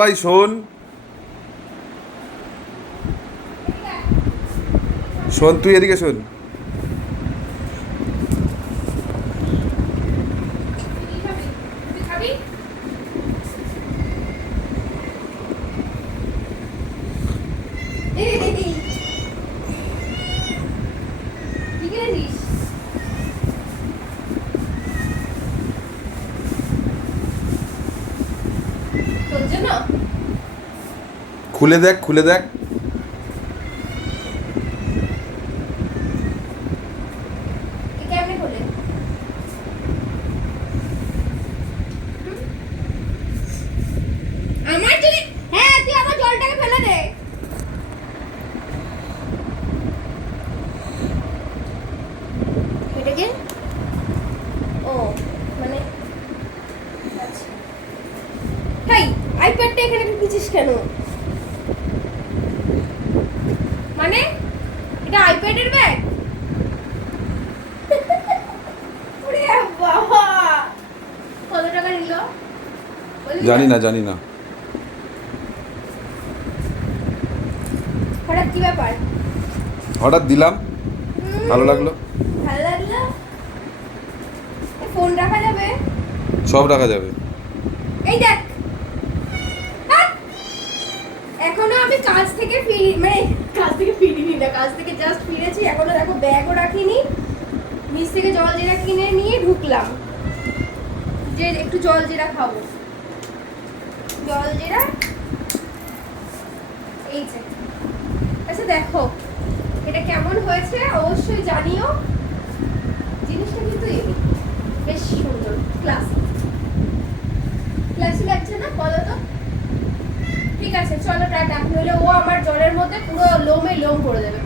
ভাই শোন, শোন তুই এদিকে শোন। খুলে দেখ, খুলে দেখ। আইপ্যাডটা এখানে রেখেছিস কেন? মানে এটা আইপ্যাডের ব্যাগ? ওরে বাবা, কত টাকা নিল? জানি না, জানি না। হঠাৎ কি ব্যাপার? হঠাৎ দিলাম, ভালো লাগলো। ভালো লাগলো। ফোন রাখা যাবে? সব রাখা যাবে। এই দেখ, এখনো আমি কাজ থেকে ফিরিনি না, কাজ থেকে জাস্ট ফিরেছি, এখনো দেখো ব্যাগও রাখিনি। নিচ থেকে জল জিরা কিনে নিয়ে ঢুকলাম যে একটু জল জিরা খাবো। জল জিরা এই যে। আচ্ছা দেখো এটা কেমন হয়েছে অবশ্যই জানিও। জিনিসটা কিন্তু বেশ সুন্দর, ক্লাসি লাগছে না বলো তো? ঠিক আছে চলো টাটা, নইলে ও আমার জলের মধ্যে পুরো লোমে লোম করে দেবে।